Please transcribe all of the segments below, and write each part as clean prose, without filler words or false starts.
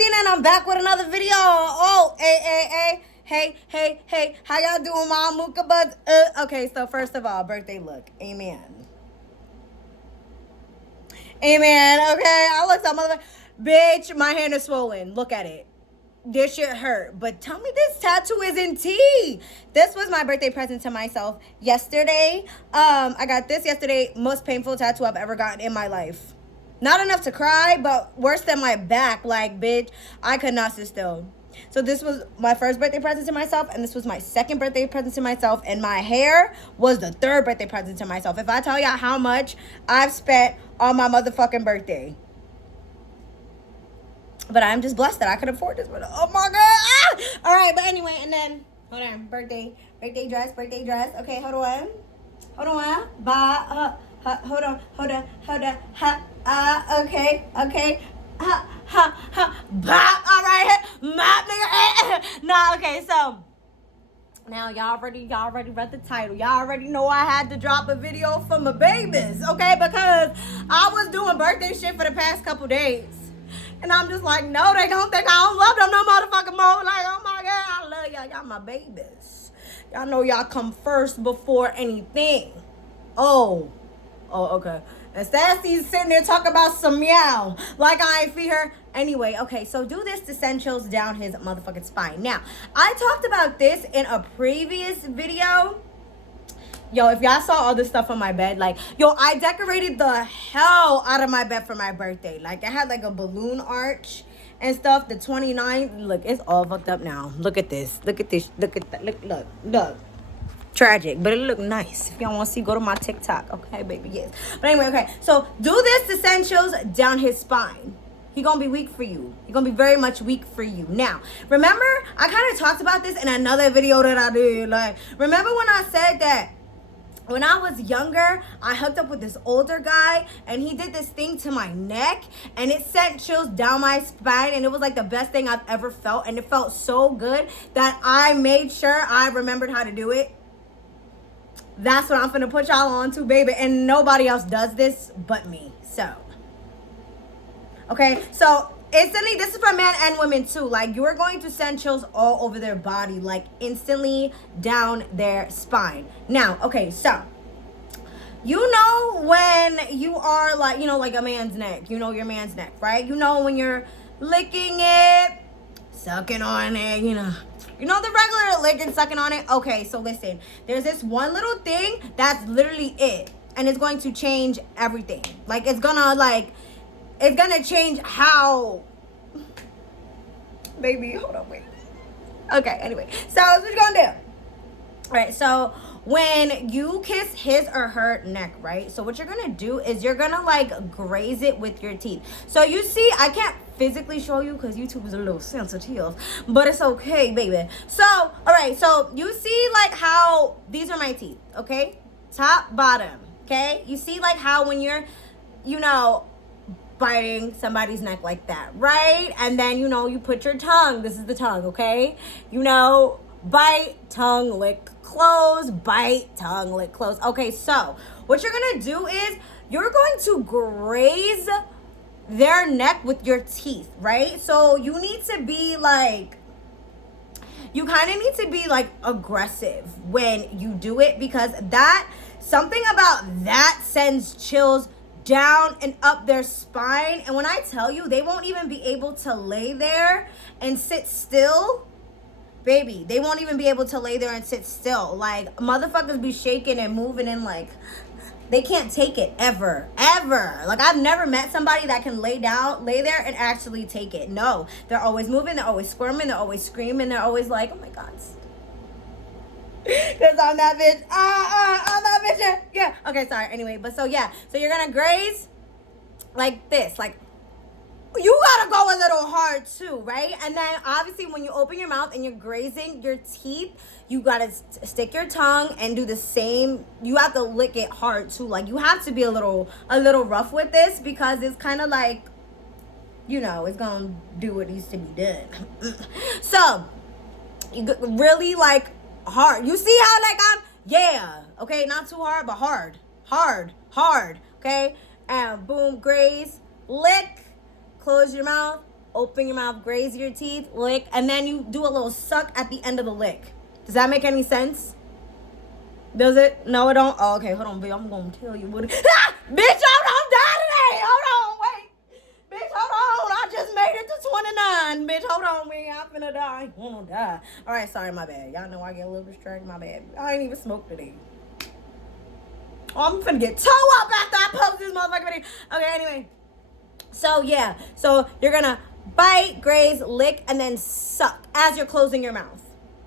Christina, and I'm back with another video. Oh, hey, how y'all doing, my Mooka Buds? Okay, so first of all, birthday look. Amen. Amen. Okay, I look so motherfucker. Bitch, my hand is swollen. Look at it. This shit hurt. But tell me this tattoo is in tea. This was my birthday present to myself yesterday. I got this yesterday. Most painful tattoo I've ever gotten in my life. Not enough to cry, but worse than my back. Like, bitch, I could not sit still. So this was my first birthday present to myself, and this was my second birthday present to myself, and my hair was the third birthday present to myself. If I tell y'all how much I've spent on my motherfucking birthday. But I'm just blessed that I could afford this. But oh my god! Ah! All right, but anyway, and then hold on, birthday dress. Okay, hold on. Bye. Hold on. Okay. Bop. All right, mop, nigga. Nah, okay. So now y'all already read the title. Y'all already know I had to drop a video for my babies, okay? Because I was doing birthday shit for the past couple days. And I'm just like, no, they don't think I don't love them no motherfucking more. Like, oh my God, I love y'all. Y'all my babies. Y'all know y'all come first before anything. Oh, okay. And Sassy's sitting there talking about some meow. Like I ain't feed her. Anyway, okay, so do this to send chills down his motherfucking spine. Now, I talked about this in a previous video. Yo, if y'all saw all this stuff on my bed, like, yo, I decorated the hell out of my bed for my birthday. Like, I had, like, a balloon arch and stuff. The 29th, look, it's all fucked up now. Look at this. Look at that. Look. Tragic, but it look nice. If y'all want to see, go to my TikTok. Okay, baby, yes. But anyway, okay. So, do this to send chills down his spine. He gonna be weak for you. He gonna be very much weak for you. Now, remember, I kind of talked about this in another video that I did. Like, remember when I said that when I was younger, I hooked up with this older guy, and he did this thing to my neck, and it sent chills down my spine, and it was like the best thing I've ever felt, and it felt so good that I made sure I remembered how to do it. That's what I'm finna put y'all on to, baby, and nobody else does this but me. So, okay, so instantly, this is for men and women too. Like, you're going to send chills all over their body, like instantly down their spine. Now, okay, so you know when you are like, you know, like a man's neck. You know your man's neck, right? You know when you're licking it, sucking on it, you know the regular licking, sucking on it. Okay, so listen, there's this one little thing that's literally it, and it's going to change everything. Like, it's gonna change how, baby, hold on, wait. Okay, anyway, so what you gonna do? All right, so when you kiss his or her neck, right? So what you're gonna do is you're gonna like graze it with your teeth. So you see, I can't physically show you because YouTube is a little sensitive, but it's okay, baby. So, all right, so you see like how these are my teeth, okay? Top, bottom, okay? You see like how when you're, biting somebody's neck like that, right? And then, you put your tongue. This is the tongue, okay? Bite, tongue, lick, close, bite, tongue, lick, close. Okay, so what you're gonna do is you're going to graze their neck with your teeth, right? So you need to be like, you kind of need to be like aggressive when you do it, because something about that sends chills down and up their spine. And when I tell you, they won't even be able to lay there and sit still. Baby, they won't even be able to lay there and sit still. Like, motherfuckers be shaking and moving, and like, they can't take it ever. Like, I've never met somebody that can lay there and actually take it. No, they're always moving, they're always squirming, they're always screaming, they're always like, oh my God. Because I'm that bitch. I'm that bitch. Yeah. Okay, sorry. Anyway, but so yeah. So you're going to graze like this. Like, you got to go a little hard too, right? And then obviously when you open your mouth and you're grazing your teeth, you got to stick your tongue and do the same. You have to lick it hard too. Like, you have to be a little rough with this, because it's kind of like, it's going to do what needs to be done. So, you really like hard. You see how okay, not too hard, but hard, okay? And boom, graze, lick, close your mouth, open your mouth, graze your teeth, lick, and then you do a little suck at the end of the lick. Does that make any sense? Does it? No, it don't. Oh, okay, hold on, babe. I'm gonna tell you what it. Ah! Bitch, hold on, die today. Hold on, wait. Bitch, hold on. I just made it to 29. Bitch, hold on, man. I'm finna die. I'm gonna die. All right, sorry, my bad. Y'all know I get a little distracted. My bad. I ain't even smoked today. Oh, I'm finna get toe up after I post this motherfucking video. Okay, anyway. So, yeah. So, you're gonna bite, graze, lick, and then suck as you're closing your mouth.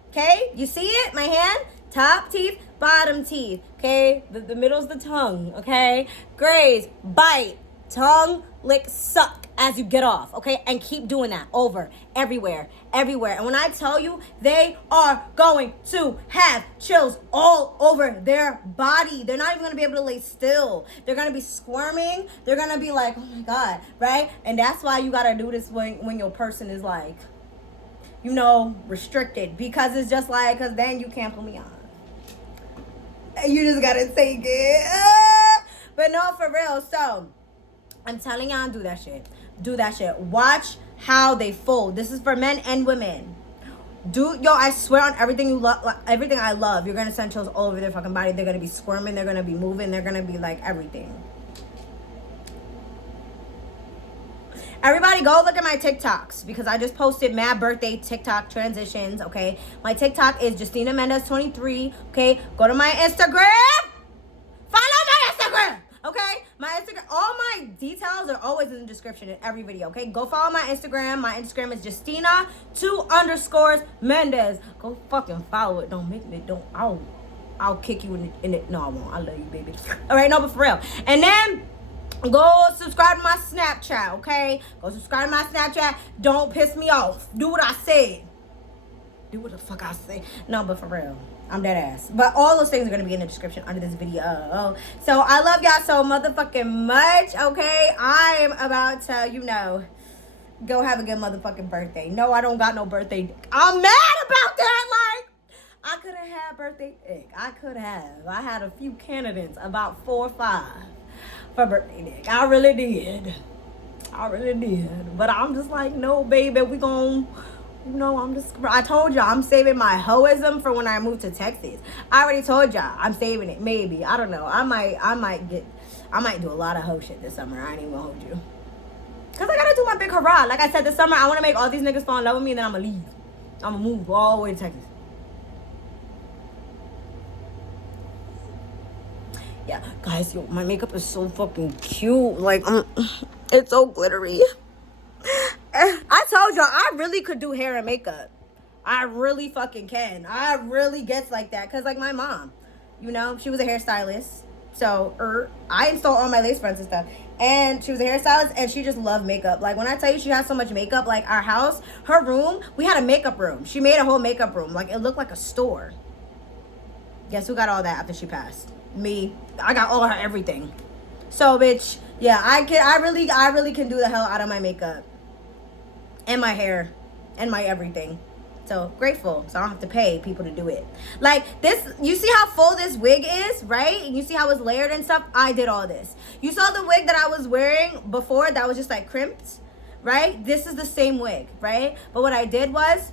Okay? You see it? My hand? Top teeth, bottom teeth. Okay? The middle's the tongue. Okay? Graze, bite, tongue, lick, suck as you get off. Okay? And keep doing that over, everywhere. And when I tell you, they are going to have chills all over their body. They're not even going to be able to lay still. They're going to be squirming. They're going to be like, oh my God, right? And that's why you got to do this when your person is like, you know, restricted. Because it's just like, because then you can't put me on. You just got to take it. But no, for real. So, I'm telling y'all, do that shit. Do that shit. Watch how they fold. This is for men and women. I swear on everything you love, everything I love, you're gonna send chills all over their fucking body. They're gonna be squirming. They're gonna be moving. They're gonna be like everything. Everybody go look at my TikToks because I just posted mad birthday TikTok transitions, okay? My TikTok is Justina Mendez 23, okay? Go to my Instagram. Follow my Instagram, okay? My Instagram, all my details are always in the description in every video, okay? Go follow my Instagram. My Instagram is Justina 2_ Mendez. Go fucking follow it. Don't make me, I'll kick you in it. No, I won't. I love you, baby. All right, no, but for real. And then go subscribe to my Snapchat, okay? Go subscribe to my Snapchat. Don't piss me off. Do what I said. Do what the fuck I say. No, but for real. I'm dead ass. But all those things are going to be in the description under this video. So I love y'all so motherfucking much, okay? I'm about to, you know, go have a good motherfucking birthday. No, I don't got no birthday. I'm mad about that. Like, I could have had birthday dick. I could have. I had a few candidates, about 4 or 5 for birthday dick. I really did. But I'm just like, no, baby, we gon'... No, I told y'all I'm saving my hoism for when I move to Texas. I already told y'all I'm saving it. Maybe. I don't know. I might do a lot of hoe shit this summer. I ain't even gonna hold you. Cause I gotta do my big hurrah. Like I said, this summer I wanna make all these niggas fall in love with me and then I'm gonna leave. I'm gonna move all the way to Texas. Yeah, guys, yo, my makeup is so fucking cute. Like, it's so glittery. I told y'all I really could do hair and makeup. I really fucking can. I really gets like that. Cause like my mom, you know, she was a hairstylist. So I installed all my lace fronts and stuff. And she was a hairstylist and she just loved makeup. Like when I tell you she has so much makeup, like our house, her room, we had a makeup room. She made a whole makeup room. Like it looked like a store. Guess who got all that after she passed? Me. I got all her everything. So bitch, yeah, I really can do the hell out of my makeup. And my hair. And my everything. So grateful. So I don't have to pay people to do it. Like this, you see how full this wig is, right? And you see how it's layered and stuff? I did all this. You saw the wig that I was wearing before that was just like crimped, right? This is the same wig, right? But what I did was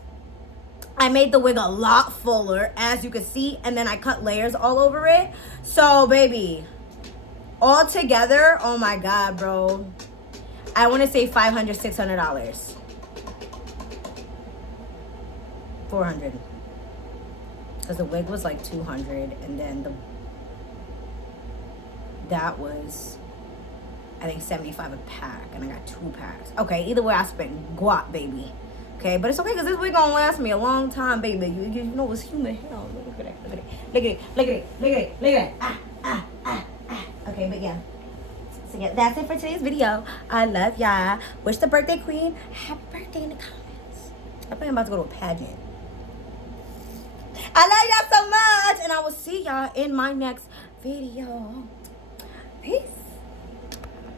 I made the wig a lot fuller, as you can see, and then I cut layers all over it. So baby, all together, oh my God, bro, I want to say $500, $600. 400, because the wig was like 200, and then that was, I think, 75 a pack, and I got 2 packs. Okay, either way, I spent guap, baby. Okay, but it's okay because this wig gonna last me a long time, baby. You know it's human hair. Look at that, look at that. Okay, but yeah. So yeah, that's it for today's video. I love y'all. Wish the birthday queen happy birthday in the comments. I think I'm about to go to a pageant. I love y'all so much, and I will see y'all in my next video. Peace.